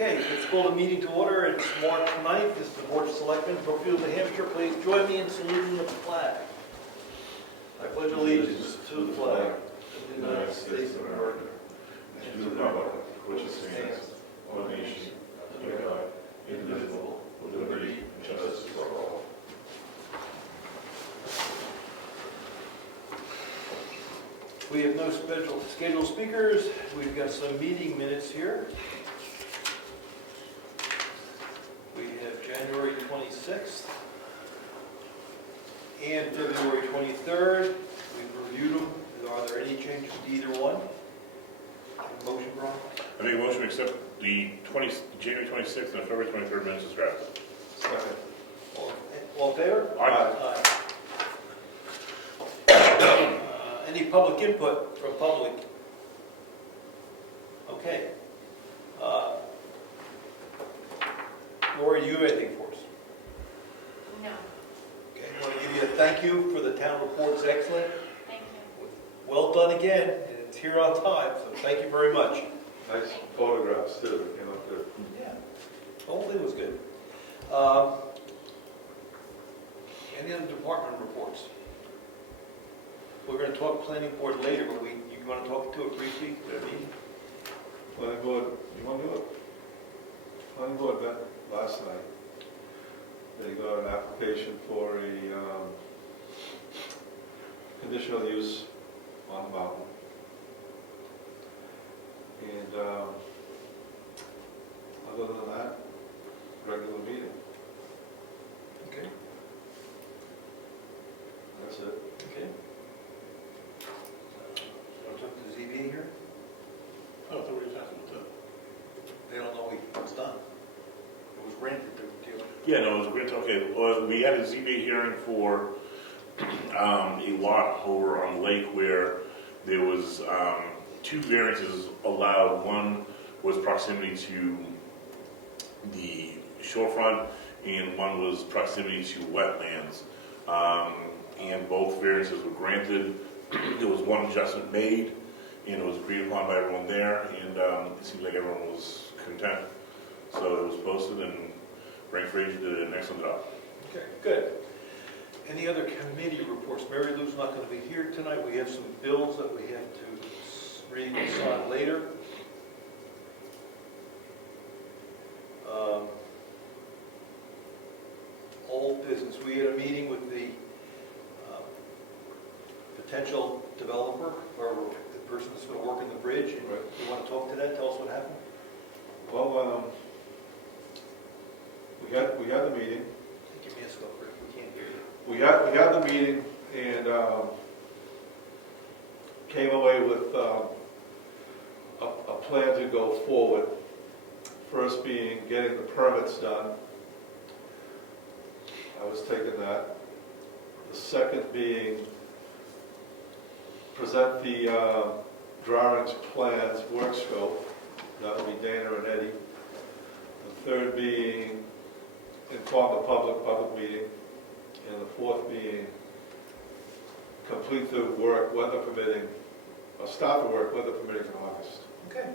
Okay, let's call the meeting to order. It's March 9th. This is the Board of Selectmen, Brookfield, New Hampshire. Please join me in saluting the flag. I pledge allegiance to the flag of the United States of America and to the republic which stands one nation, under God, indivisible, with liberty and justice for all. We have no scheduled speakers. We've got some meeting minutes here. We have January 26th and February 23rd. We've reviewed them. Are there any changes to either one? Motion, Brian? I make a motion to accept the January 26th and February 23rd minutes as drafted. Second. All in favor? Aye. Any public input from public? Okay. Laura, you have anything for us? No. Okay, I want to give you a thank you for the town report's excellent. Thank you. Well done again, and it's here on time, so thank you very much. Nice photographs too, that came up good. Yeah, the whole thing was good. Any other department reports? We're going to talk planning board later, but you want to talk to it briefly? Planning board, you want to do it? Planning board met last night. They got an application for a conditional use on the mountain. And other than that, regular meeting. Okay. That's it. Okay. Want to talk to the ZBA here? Oh, I thought we were talking about They don't know it's done. It was granted to you. Yeah, no, it was great. Okay, well, we had a ZBA hearing for a lot over on the lake where there was two variances allowed. One was proximity to the shorefront, and one was proximity to wetlands. And both variances were granted. There was one adjustment made, and it was agreed upon by everyone there, and it seemed like everyone was content. So it was posted, and Frank Frazier did an excellent job. Okay, good. Any other committee reports? Mary Lou's not going to be here tonight. We have some bills that we have to read and sign later. Old business. We had a meeting with the potential developer, or the person that's going to work in the bridge. And Right. you want to talk to that? Tell us what happened. Well, we had the meeting. Give me a scope, Rick. We can't hear you. We had the meeting and came away with a plan to go forward. First being getting the permits done. I was taking that. The second being present the drawings, plans, work scope. That would be Dana and Eddie. The third being inform the public meeting. And the fourth being complete the work, weather permitting, or start the work, weather permitting in August. Okay.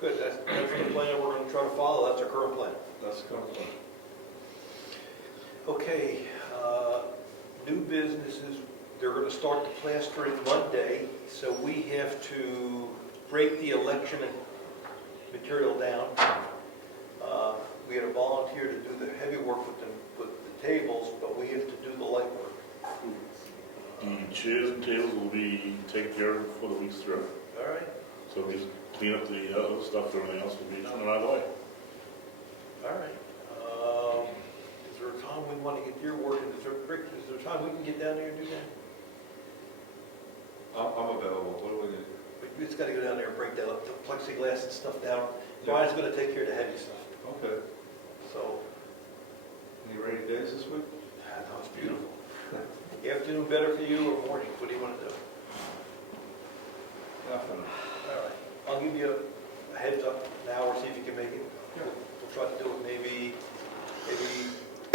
Good. That's the plan we're going to try to follow. That's our current plan. That's coming. Okay. New businesses. They're going to start the plastering Monday, so we have to break the election material down. We had a volunteer to do the heavy work with the tables, but we have to do the light work. The chairs and tables will be taken care of before the week's through. All right. So we just clean up the other stuff, everything else will be done right away. All right. Is there a time we want to get your work? Is there a time we can get down there and do that? I'm available. What do we need? We just got to go down there and break the plexiglass and stuff down. Brian's going to take care of the heavy stuff. Okay. So, Any rainy days this week? that was beautiful. Afternoon better for you or morning? What do you want to do? Afternoon. All right. I'll give you a heads up now or see if you can make it. We'll try to do it maybe I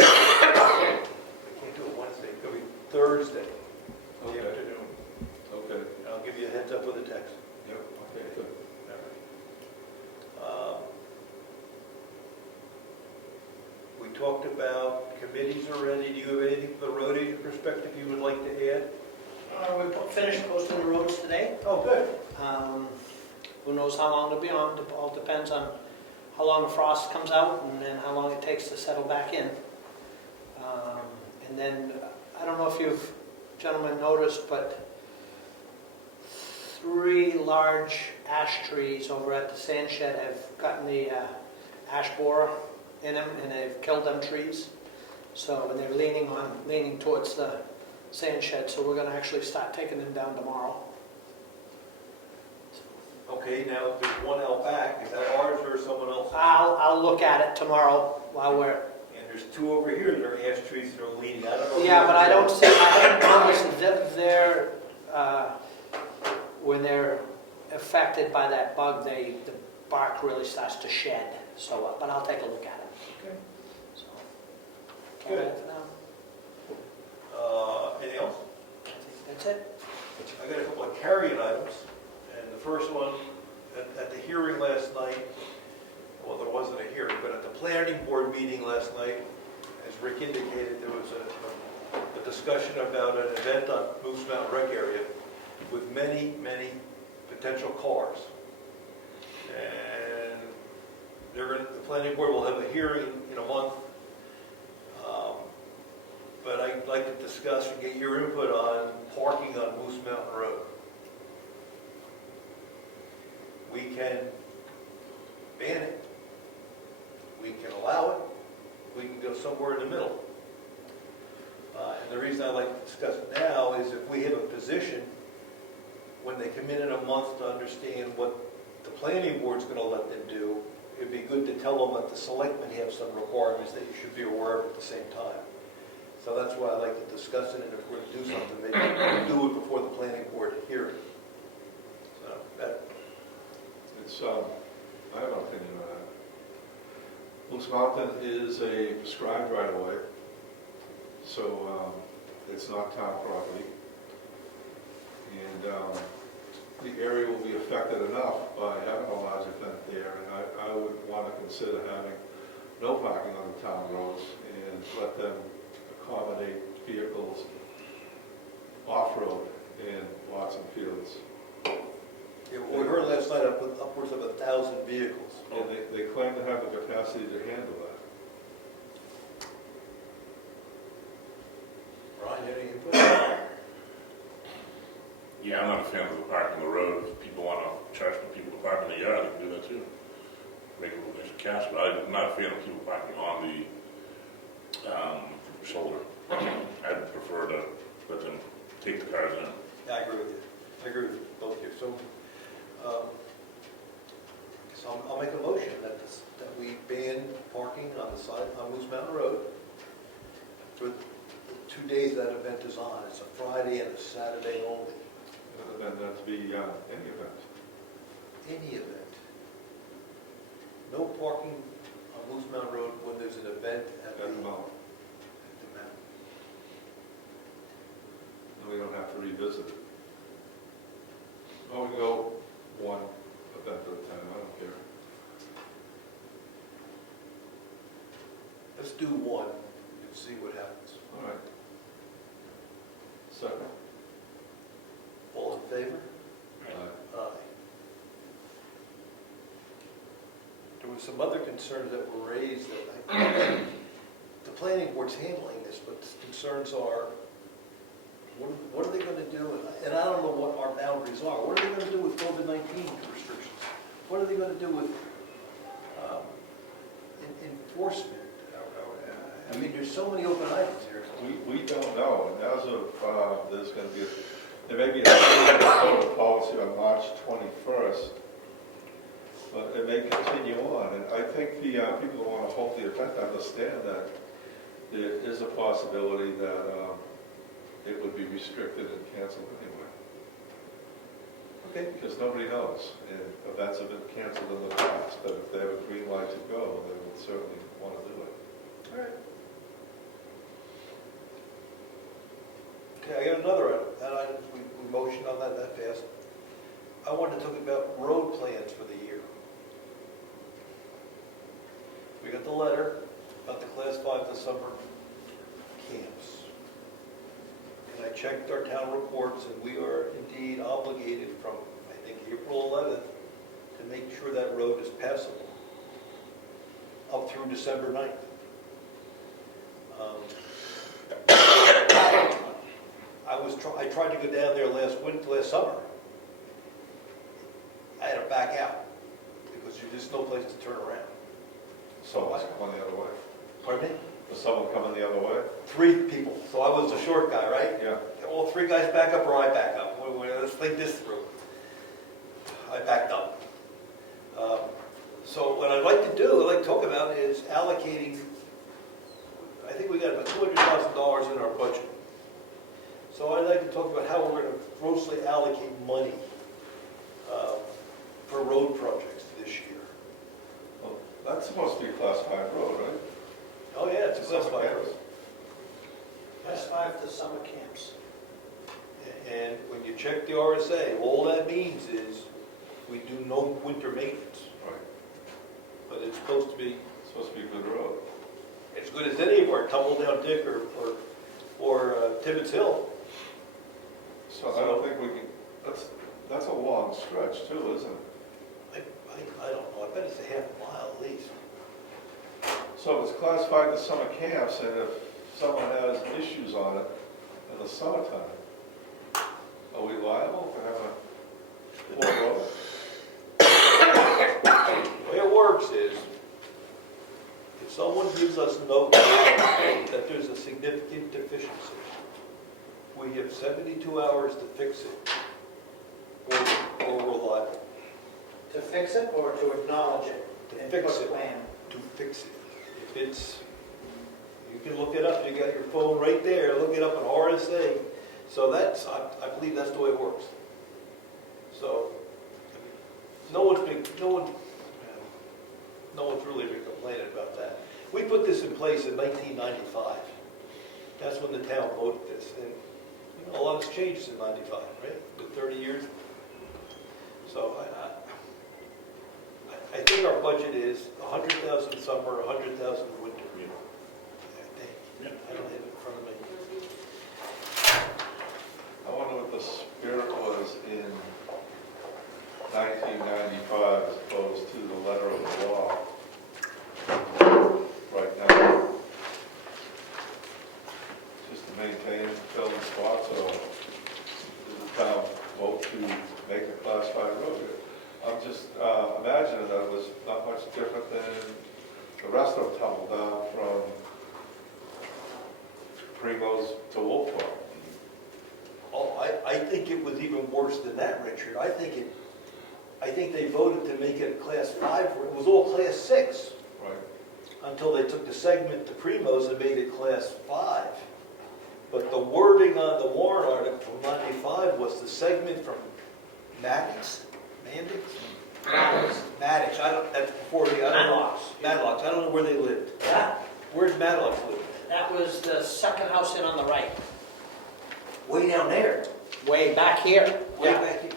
can't do it Wednesday. It'll be Thursday in the Okay. afternoon. Okay. I'll give you a heads up with a text. Yep. Okay, good. All talked about committees already. Do you have anything from the road agent perspective you would like to add? We finished posting the roads today. Oh, good. Who knows how long it'll be on, it all depends on how long the frost comes out and then how long it takes to settle back in. And then, I don't know if you've, gentlemen, noticed, but 3 large ash trees over at the sand shed have gotten the ash borer in them, and they've killed them trees. So, and they're leaning towards the sand shed, so we're gonna actually start taking them down tomorrow. Okay, now there's one out back. Is that ours or someone else's? I'll look at it tomorrow while we're, And there's 2 over here that are ash trees that are leaning. I don't know. yeah, but I haven't noticed that they're, when they're affected by that bug, the bark really starts to shed. So, but I'll take a look at it. Okay. So, Good. that's it for now. Anything else? I think that's it. I got a couple of carrying items. And the first one, at the hearing last night, well, there wasn't a hearing, but at the planning board meeting last night, as Rick indicated, there was a discussion about an event on Moose Mountain Rec area with many, many potential cars. And the planning board will have a hearing in a month. But I'd like to discuss and get your input on parking on Moose Mountain Road. We can ban it. We can allow it. We can go somewhere in the middle. And the reason I'd like to discuss it now is if we have a position, when they come in a month to understand what the planning board's going to let them do, it'd be good to tell them that the selectmen have some requirements that you should be aware of at the same time. So that's why I like to discuss it, and if we're going to do something, maybe do it before the planning board hearing. So that. It's, I have an opinion on that. Moose Mountain is a prescribed right-of-way, so it's not town property. And the area will be affected enough by having a large event there, and I would want to consider having no parking on the town roads and let them accommodate vehicles off-road in lots of fields. Yeah, we heard last night upwards of 1,000 vehicles. And they claim to have the capacity to handle that. Ron, any input? Yeah, I'm not a fan of the parking on the road. If people want to charge people to park in the yard, they can do that too. Make a little extra cash, but I'm not a fan of people parking on the shoulder. I'd prefer to let them take the cars in. Yeah, I agree with you. I agree with both of you. So I'll make a motion that we ban parking on the side on Moose Mountain Road for the 2 days that event is on. It's a Friday and a Saturday only. And then that to be any event. Any event. No parking on Moose Mountain Road when there's an event at the Mountain. mountain. And we don't have to revisit it. Oh, we can go one event at a time, I don't care. Let's do one and see what happens. All right. Second. All in favor? Aye. There were some other concerns that were raised that the planning board's handling this, but the concerns are, what are they going to do? And I don't know what our boundaries are. What are they going to do with COVID-19 restrictions? What are they going to do with enforcement? I mean, there's so many open items here. We don't know, and as of, there's going to be, there may be a policy on March 21st, but it may continue on. And I think the people who want to hold the event understand that there is a possibility that it would be restricted and canceled anyway. Okay. Because nobody knows, and events have been canceled in the past, but if they have a green light to go, they will certainly want to do it. All right. Okay, I got another item. That item, we motioned on that fast. I wanted to talk about road plans for the year. We got the letter about the class 5 to summer camps. And I checked our town reports, and we are indeed obligated from, I think, April 11th to make sure that road is passable up through December 9th. I tried to go down there last summer. I had to back out because there's just no place to turn around. Someone's coming the other way. Pardon me? Was someone coming the other way? 3 people. So I was the short guy, right? Yeah. All 3 guys back up or I back up. Let's think this through. I backed up. So what I'd like to do, I'd like to talk about is allocating, I think we got about $200,000 in our budget. So I'd like to talk about how we're going to grossly allocate money for road projects this year. Well, that's supposed to be a class 5 road, right? Oh yeah, it's a class 5 road. Class 5 to summer camps. And when you check the RSA, all that means is we do no winter maintenance. Right. But it's supposed to be It's supposed to be a good road. as good as any of our Tumble Down Dick or Tibbetts Hill. So I don't think we can, that's a long stretch too, isn't it? I don't know, I bet it's a half a mile at least. So if it's class 5 to summer camps, and if someone has issues on it in the summertime, are we liable for having a poor road? The way it works is, if someone gives us notice that there's a significant deficiency, we have 72 hours to fix it, or we're liable. To fix it or to acknowledge it? To and fix put a it. plan? To fix it. If it's, you can look it up, you got your phone right there, look it up on RSA. So that's, I believe that's the way it works. So, no one's really been complaining about that. We put this in place in 1995. That's when the town voted this. And you know, a lot has changed in 95, right? With 30 years. So I think our budget is 100,000 summer, 100,000 winter. I think. Yep. I don't have it in front of me. I wonder what the spirit was in 1995 as opposed to the letter of the law right now. Just to maintain filling spots, or did the town vote to make a class 5 road here? I'm just imagining that it was not much different than the rest of Tumble Down from Primos to Wolfboro. Oh, I think it was even worse than that, Richard. I think they voted to make it a class 5. It was all class 6 Right. until they took the segment to Primos and made it class 5. But the wording on the warrant article from 95 was the segment from Maddox. Maddox. That's before the, I don't know. Madlocks. I don't know where they lived. That, Where's Madlocks live? that was the second house in on the right. Way down there. Way back here. Way back here.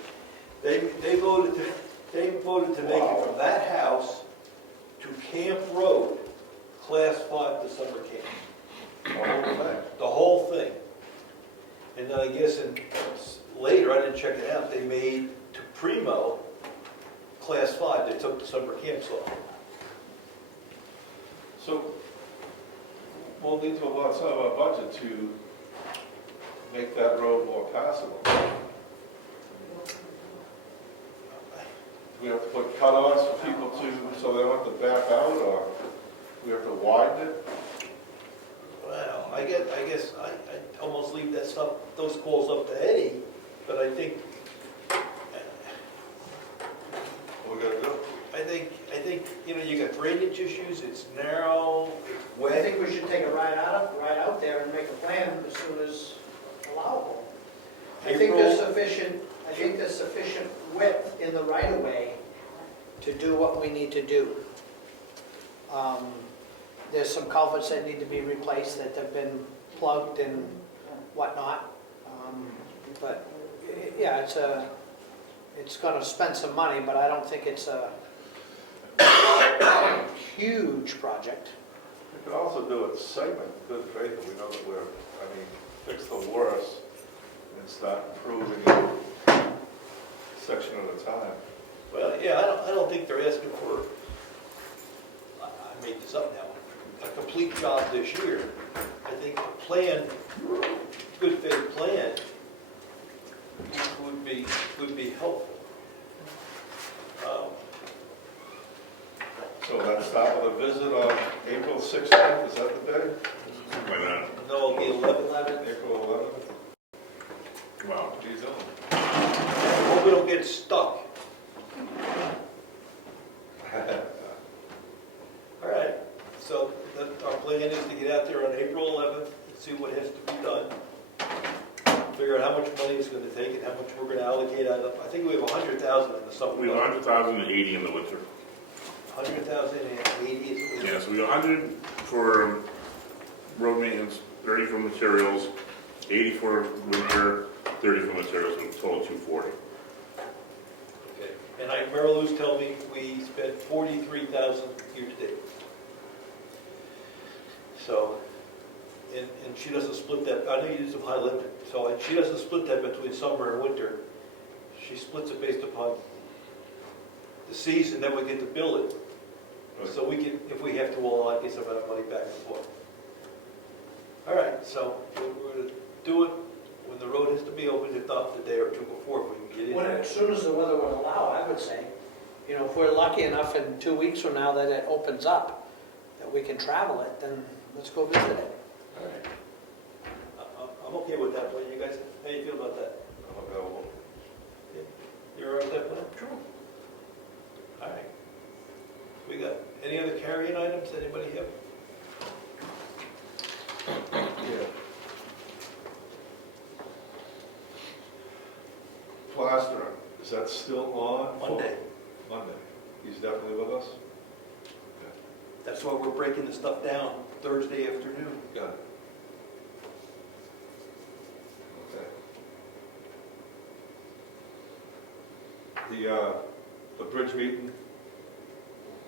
They voted to make it from that house to Camp Road, class 5 to summer camp. The whole thing. The whole thing. And then I guess later, I didn't check it out, they made to Primo, class 5, they took the summer camps off. So we'll need to allot some of our budget to make that road more passable. Do we have to put cutoffs for people so they don't have to back out, or we have to widen it? Well, I guess I almost leave that stuff, those calls up to Eddie, but I think, What we gotta do? I think, you know, you got drainage issues, it's narrow, it's I wet. think we should take a ride out there and make a plan as soon as allowable. I think there's sufficient width in the right of way to do what we need to do. There's some culverts that need to be replaced that have been plugged and whatnot. But yeah, it's going to spend some money, but I don't think it's a huge project. We could also do it segment, good faith, and we know that fix the worst and start improving it section at a time. Well, yeah, I don't think they're asking for, I made this up now, a complete job this year. I think a plan, good faith plan, would be helpful. So let's start with a visit on April 16th, is that the day? Something like that. No, it'll be 11. April 11th? Wow. What are you doing? Hope we don't get stuck. All right, so our plan is to get out there on April 11th and see what has to be done. Figure out how much money it's going to take and how much we're going to allocate out of. I think we have 100,000 in the summer. We have 100,000 and 80 in the winter. 100,000 and 80 is Yeah, so we got 100 for road maintenance, 30 for materials, 80 for winter, 30 for materials, and total 240. Okay. And I remember Lou's telling me we spent 43,000 year to date. So, and she doesn't split that. I know you did some high lifting. So and she doesn't split that between summer and winter. She splits it based upon the season that we get to bill it. So we can, if we have to, we'll allocate some of that money back and forth. All right, so we're going to do it when the road has to be opened, if not the day or two before, if we can get in When, there. as soon as the weather would allow, I would say, you know, if we're lucky enough in 2 weeks from now that it opens up, that we can travel it, then let's go visit it. All right. I'm okay with that plan. You guys, how do you feel about that? I'm available. You're all right with that plan? Sure. All right. We got any other carry-in items? Anybody have? Yeah. Plaster, is that still on? Monday. Monday. He's definitely with us? That's why we're breaking the stuff down Thursday afternoon. Got it. Okay. The bridge meeting,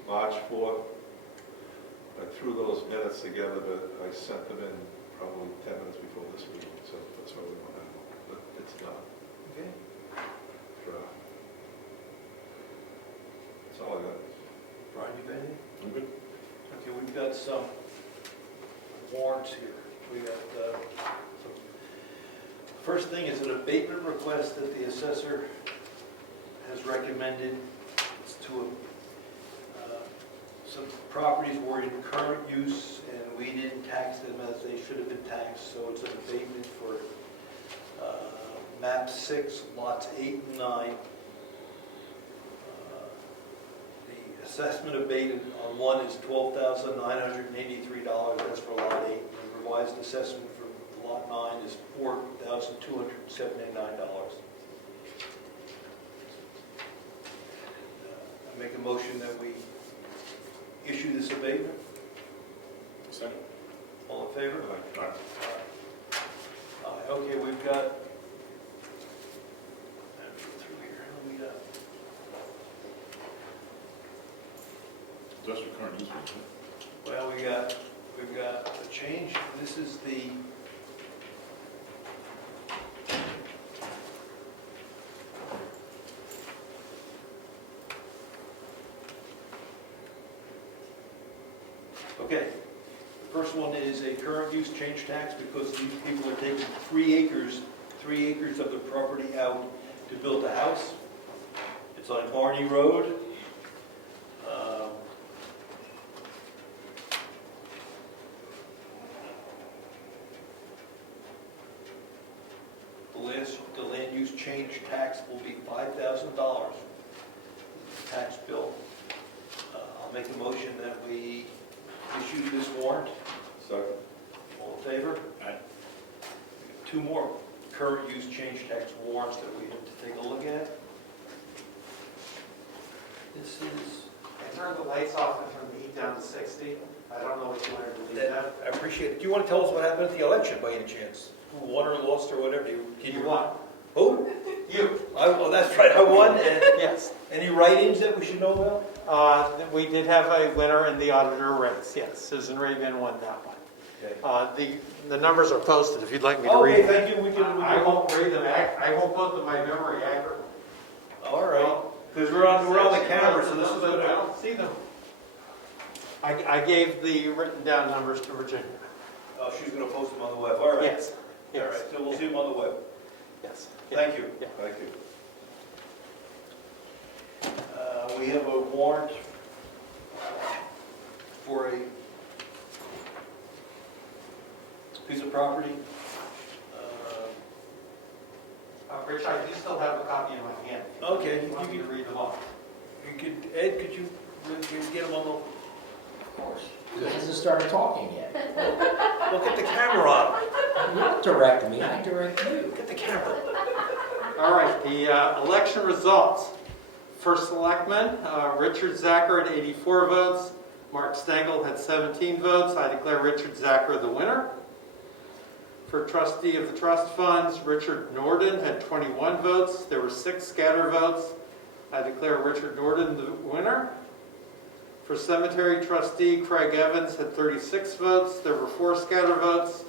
March 4th, I threw those minutes together, but I sent them in probably 10 minutes before this meeting, so that's why we want to know. But it's done. Okay. That's all I got. Brian, you got anything? I'm good. Okay, we've got some warrants here. We got some. First thing is an abatement request that the assessor has recommended. It's to some properties were in current use and we didn't tax them as they should have been taxed, so it's an abatement for map 6, lots 8 and 9. The assessment abated on one is $12,983, that's for lot 8. The revised assessment for lot 9 is $4,279. I make a motion that we issue this abatement. Second. All in favor? All right. Okay, we've got, through here, how do we got? That's your current use. Well, we've got a change. This is the, okay. The first one is a current use change tax because these people are taking 3 acres of the property out to build a house. It's on Barney Road. The land use change tax will be $5,000. Tax bill. I'll make a motion that we issue this warrant. Second. All in favor? Aye. 2 more current use change tax warrants that we have to take a look at. This is, I turned the lights off and turned the heat down to 60. I don't know what you wanted to leave that. I appreciate it. Do you want to tell us what happened at the election by any chance? Who won or lost or whatever? Can you won. Who? You. Oh, that's right, I won. And Yes. any write-ins that we should know about? We did have a winner in the auditor race, yes. Susan Raven won that one. Okay. The numbers are posted if you'd like me to read Okay, them. thank you, we can. I won't read them, I won't put them my memory accurate. All right, because we're on the camera, so this is I gonna. don't see them. I gave the written down numbers to Virginia. Oh, she's gonna post them on the web, all right. Yes. All right, so we'll see them on the web. Yes. Thank you. Yeah. Thank you. We have a warrant for a piece of property. Rich, I do still have a copy in my hand. Okay, You want me to read them off? You could, Ed, could you get them on Of course. He hasn't started talking yet. the, get the camera on. You don't direct me, I direct you. Get the camera. All right, the election results. First selectman, Richard Zacher had 84 votes. Mark Stengel had 17 votes. I declare Richard Zacher the winner. For trustee of the trust funds, Richard Norden had 21 votes. There were 6 scatter votes. I declare Richard Norden the winner. For cemetery trustee, Craig Evans had 36 votes. There were 4 scatter votes.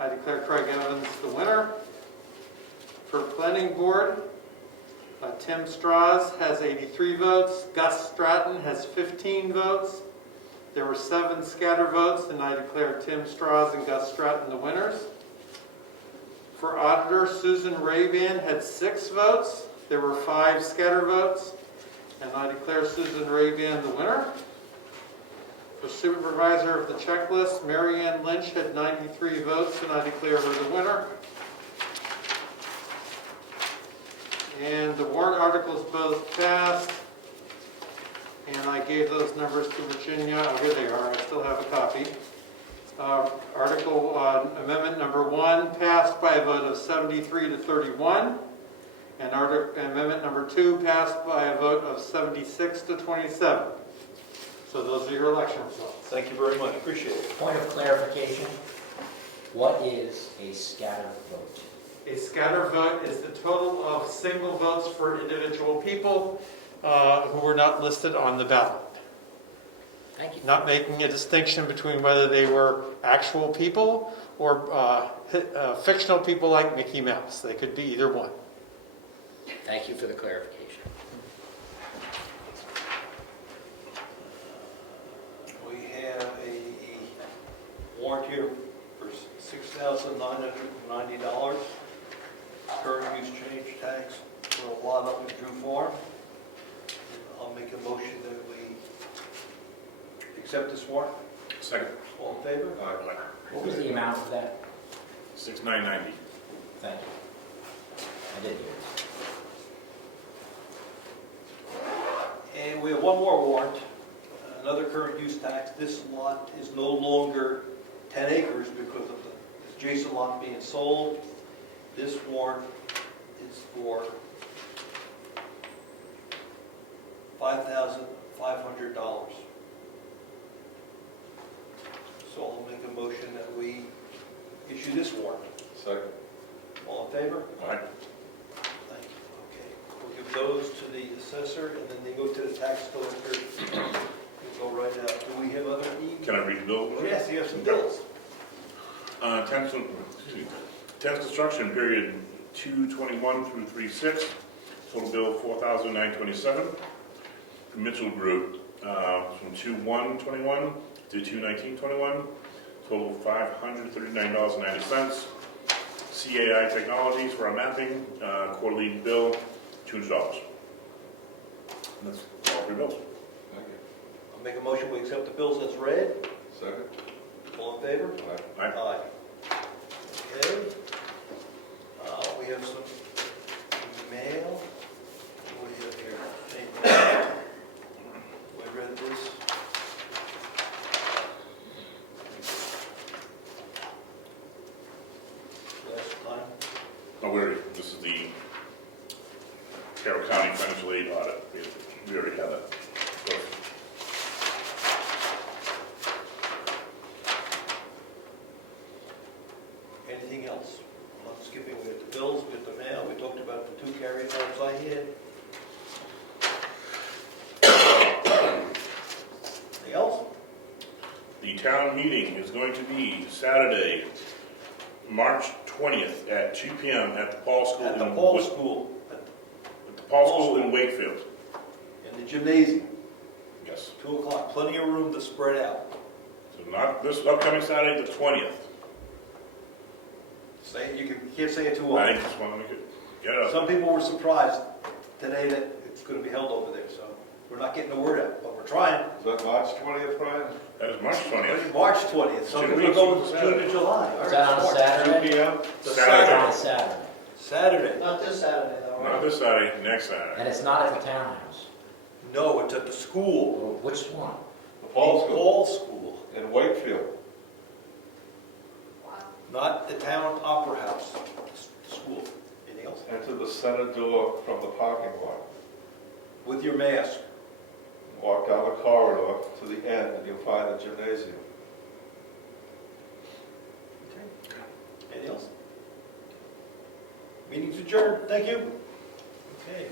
I declare Craig Evans the winner. For planning board, Tim Strauss has 83 votes. Gus Stratton has 15 votes. There were 7 scatter votes, and I declare Tim Strauss and Gus Stratton the winners. For auditor, Susan Ravan had 6 votes. There were 5 scatter votes, and I declare Susan Ravan the winner. For supervisor of the checklist, Marianne Lynch had 93 votes, and I declare her the winner. And the warrant articles both passed, and I gave those numbers to Virginia. Oh, here they are, I still have a copy. Article amendment number 1 passed by a vote of 73 to 31, and amendment number 2 passed by a vote of 76 to 27. So those are your election results. Thank you very much, appreciate it. Point of clarification, what is a scatter vote? A scatter vote is the total of single votes for individual people who were not listed on the ballot. Thank you. Not making a distinction between whether they were actual people or fictional people like Mickey Mouse. They could be either one. Thank you for the clarification. We have a warrant here for $6,990. Current use change tax for a lot up in Drew Farm. I'll make a motion that we accept this warrant. Second. All in favor? What was the amount of that? 6,990. Thank you. I did hear it. And we have one more warrant, another current use tax. This lot is no longer 10 acres because of the adjacent lot being sold. This warrant is for $5,500. So I'll make a motion that we issue this warrant. Second. All in favor? Aye. Thank you. Okay, we'll give those to the assessor, and then they go to the tax collector. We'll go right out. Do we have other needs? Can I read the bill? Yes, you have some bills. 10th construction period 2/21 through 3/6, total bill 4,927. Mitchell Group from 2/1/21 to 2/19/21, total $539.90. CAI Technologies for our mapping, quarterly bill $200. And that's all 3 bills. Thank you. I'll make a motion, we accept the bills as read. Second. All in favor? Aye. Aye. Okay. We have some mail. What do we have here? We read this. Last time. Oh, this is the Carroll County Financial Aid Audit. We already had that. Anything else? I'm not skipping, we got the bills, we got the mail, we talked about the 2 carry forms I had. else? The town meeting is going to be Saturday, March 20th at 2 PM at the Paul School. At the in Paul Wa- School, At the Paul School in Wakefield. in the gymnasium, Yes. 2 o'clock, plenty of room to spread out. So not this upcoming Saturday, the 20th. Say, can't say it too I often. just want to make it, get it up. Some people were surprised today that it's gonna be held over there, so we're not getting the word out, but we're trying. Is that March 20th, Brian? That is March 20th. March 20th, some 2 people weeks go from with June Saturday. to July. All Is right, that on a March. 2 Saturday? PM? It's Saturday. On a Saturday. Saturday. Not this Saturday, though, Not right? this Saturday, next Saturday. And it's not at the townhouse. No, it's at the school, Well, which one? The Paul the School Paul School, in Wakefield. Wow. not the town opera house, the school. Anything else? Enter the center door from the parking lot. With your mask. Walk down the corridor to the end and you'll find the gymnasium. Anything else? Meeting's adjourned, thank you. Okay.